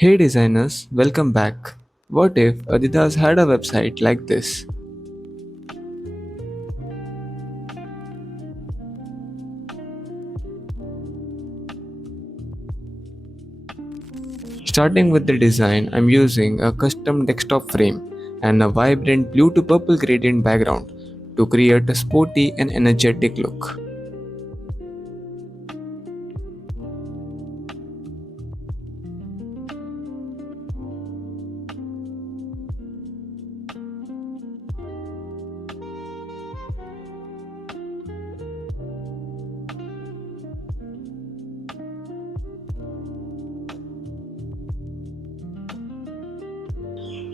Hey designers, welcome back. What if Adidas had a website like this? Starting with the design, I'm using a custom desktop frame and a vibrant blue to purple gradient background to create a sporty and energetic look.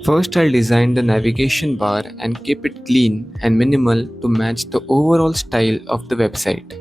First, I'll design the navigation bar and keep it clean and minimal to match the overall style of the website.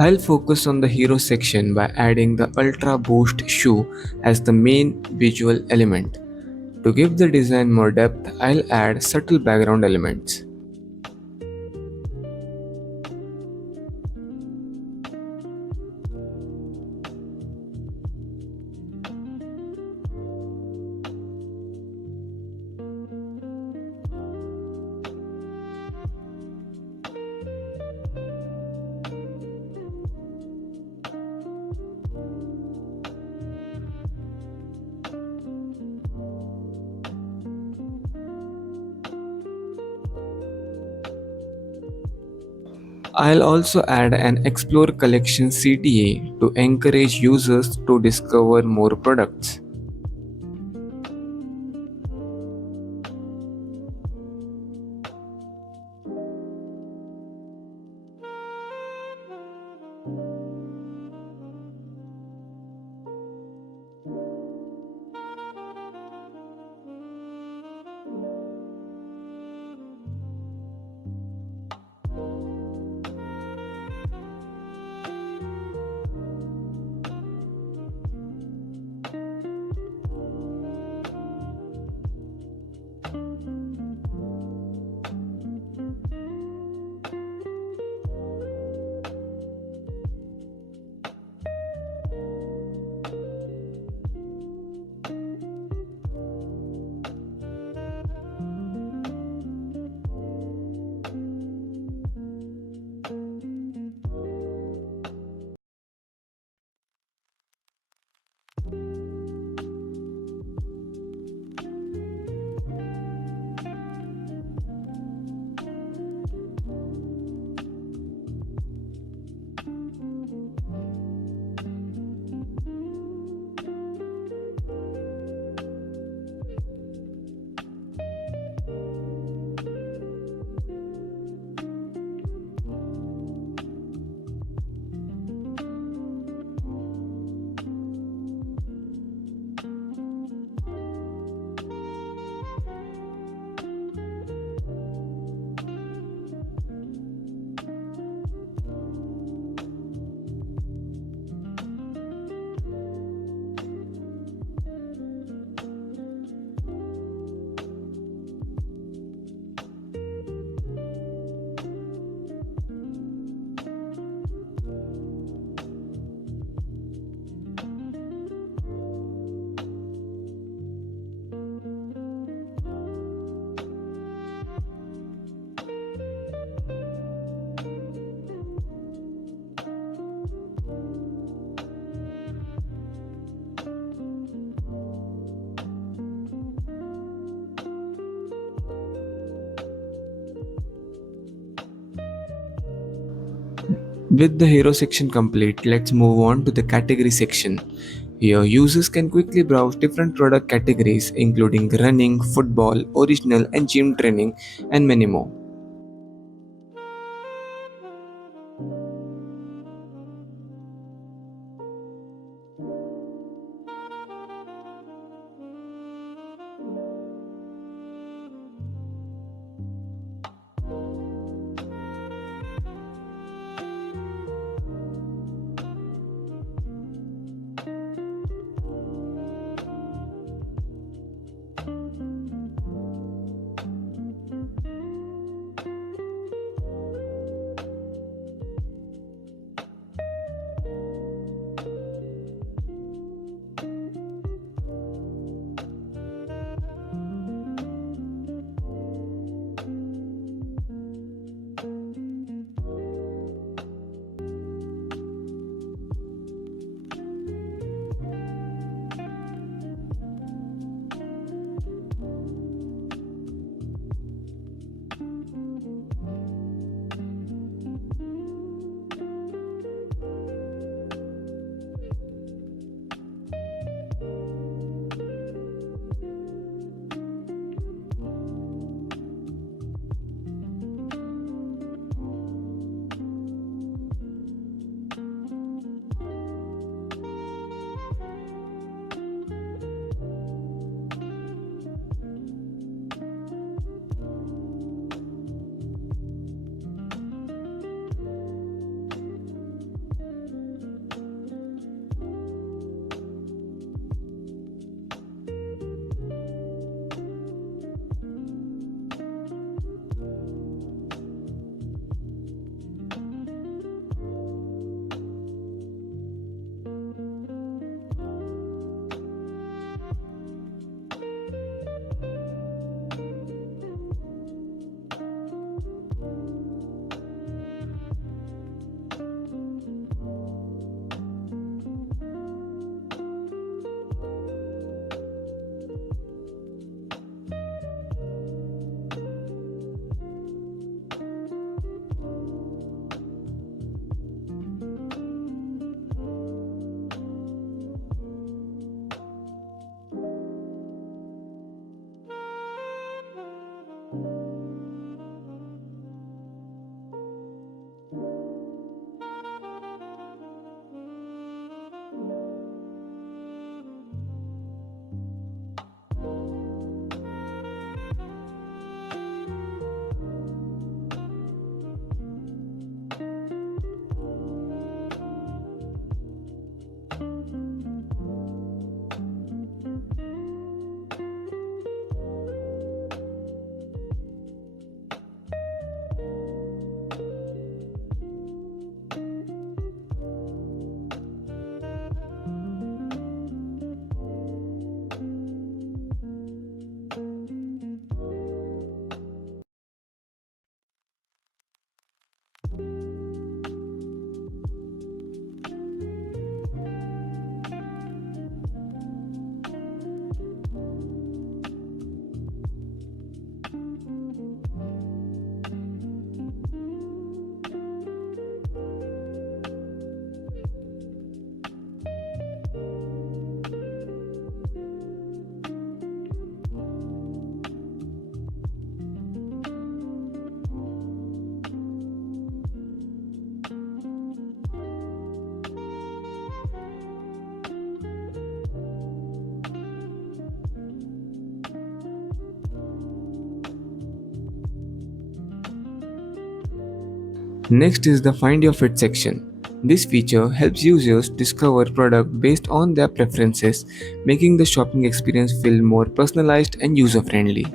I'll focus on the hero section by adding the Ultra Boost shoe as the main visual element. To give the design more depth, I'll add subtle background elements. I'll also add an Explore Collection CTA to encourage users to discover more products. With the hero section complete, let's move on to the category section. Here, users can quickly browse different product categories including running, football, original and gym training, and many more. Next is the Find Your Fit section. This feature helps users discover product based on their preferences, making the shopping experience feel more personalized and user-friendly.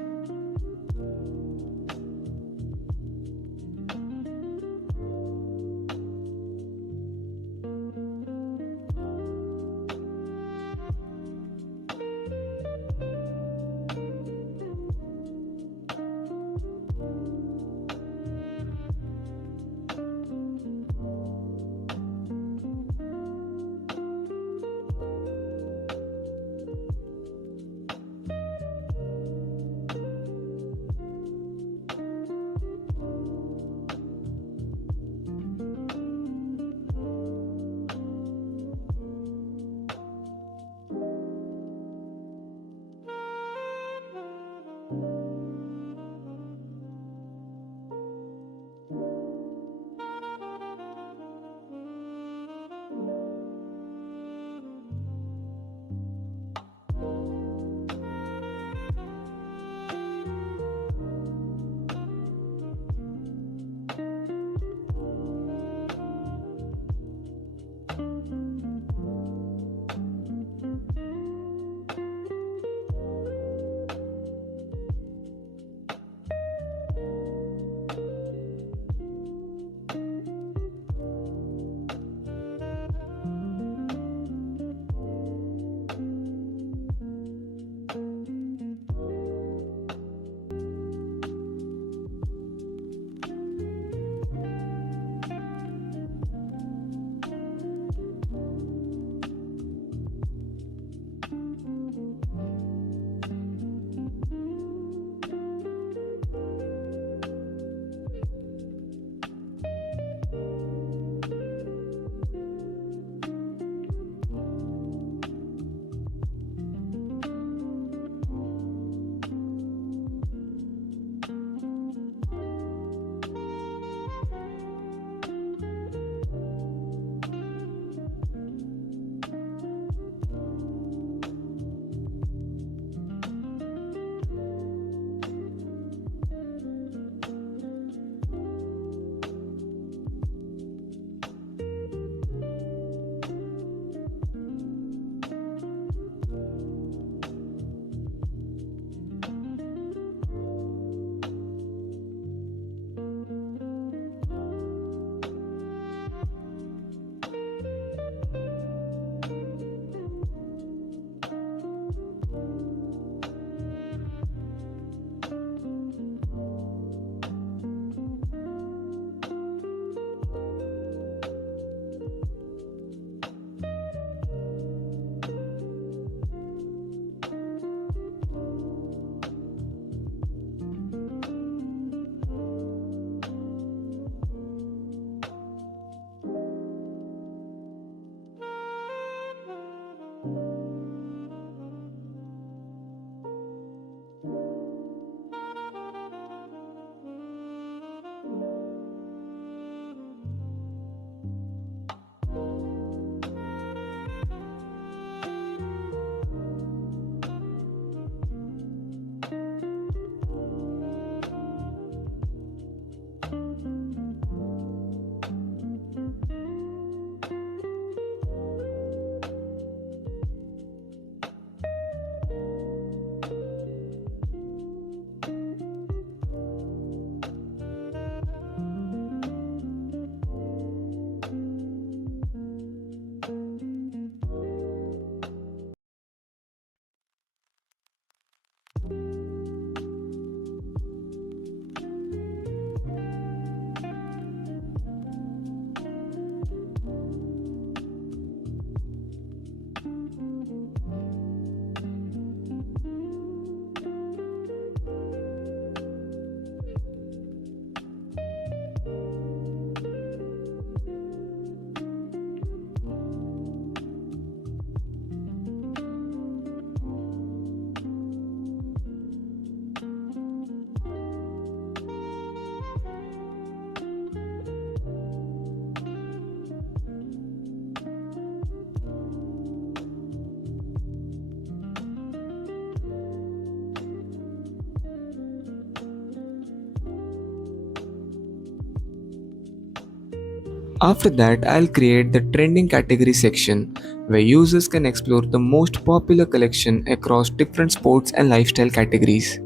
After that, I'll create the trending category section where users can explore the most popular collection across different sports and lifestyle categories.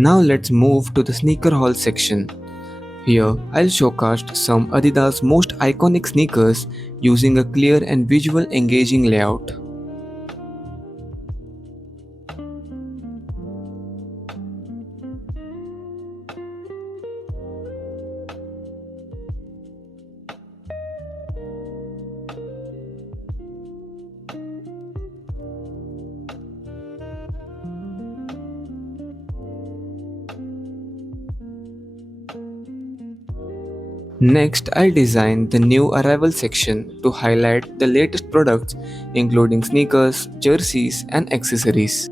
Now let's move to the sneaker haul section. Here, I'll showcast some Adidas' most iconic sneakers using a clear and visual engaging layout. Next, I'll design the new arrival section to highlight the latest products including sneakers, jerseys, and accessories.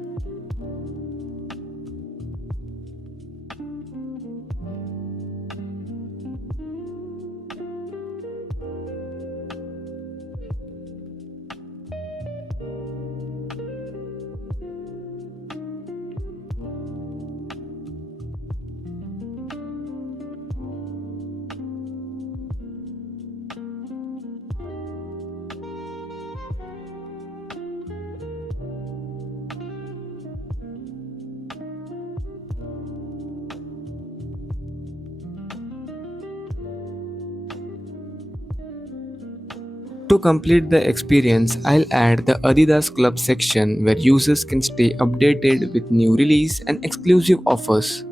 To complete the experience, I'll add the Adidas Club section where users can stay updated with new release and exclusive offers.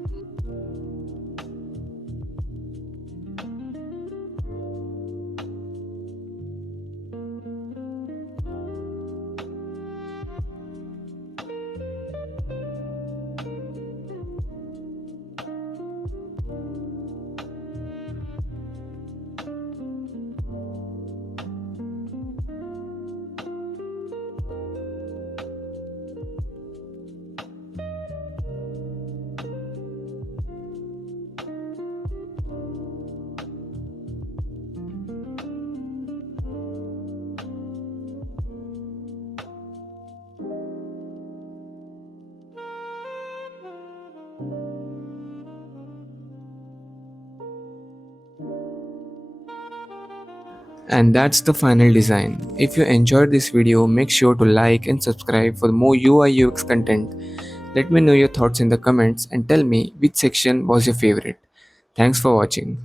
And that's the final design. If you enjoyed this video, make sure to like and subscribe for more UI UX content. Let me know your thoughts in the comments and tell me which section was your favorite. Thanks for watching.